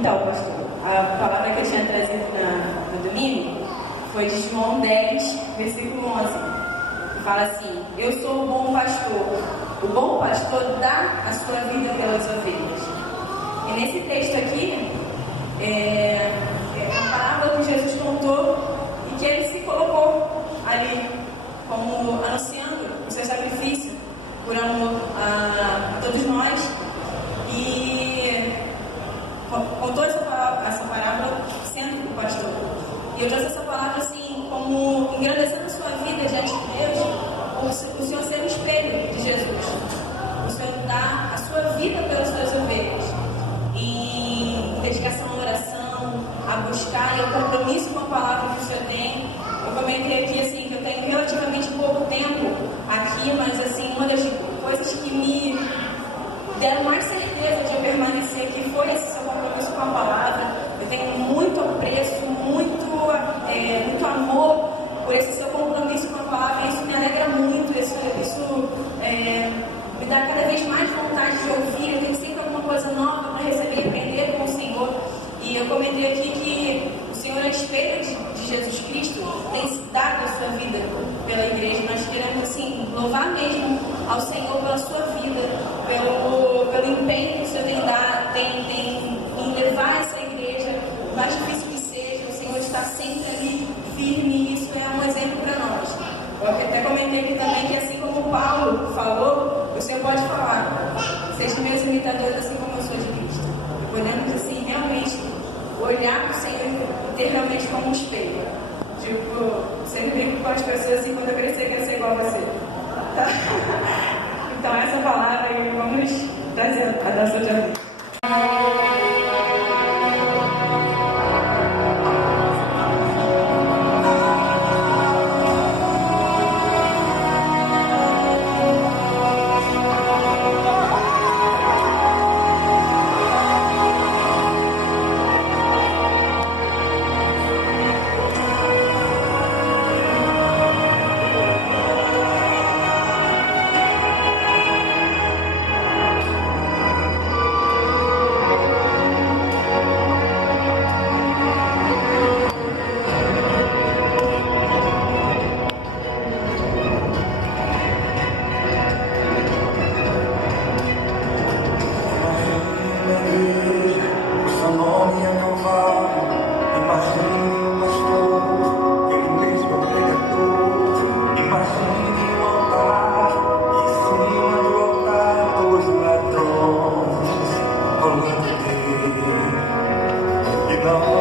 Então, pastor, a palavra que eu tinha trazido no domingo foi de João 10, versículo 11, que fala assim: eu sou o bom pastor. O bom pastor dá a sua vida pelas ovelhas. E nesse texto aqui, é uma parábola que Jesus contou e que ele se colocou ali como anunciando o seu sacrifício por amor a todos nós. E contou essa parábola sendo o pastor. E eu trouxe essa palavra assim, como engrandecendo a sua vida diante de Deus, o Senhor ser o espelho de Jesus. O Senhor dá a sua vida pelas suas ovelhas. Em dedicação à oração, a buscar e ao compromisso com a palavra que o Senhor tem. Eu comentei aqui assim, que eu tenho relativamente pouco tempo aqui, mas assim, uma das coisas que me deram mais certeza de eu permanecer aqui foi esse seu compromisso com a palavra. Eu tenho muito apreço, muito amor por esse seu compromisso com a palavra, e isso me alegra muito, isso me dá cada vez mais vontade de ouvir. Eu tenho sempre alguma coisa nova para receber e aprender com o Senhor. E eu comentei aqui que o Senhor é espelho de Jesus Cristo, tem dado a sua vida pela igreja. Nós queremos assim, louvar mesmo ao Senhor pela sua vida, pelo empenho que o Senhor tem em levar essa igreja, o mais difícil que seja. O Senhor está sempre ali firme, e isso é um exemplo para nós. Eu até comentei aqui também que, assim como o Paulo falou, o Senhor pode falar: sejam meus imitadores assim como eu sou de Cristo. Podemos assim realmente olhar para o Senhor e ter realmente como um espelho. Tipo, sempre brinco com as pessoas assim: quando eu crescer, quero ser igual a você. Tá? Então essa palavra aí, vamos trazer a dança de amor. No.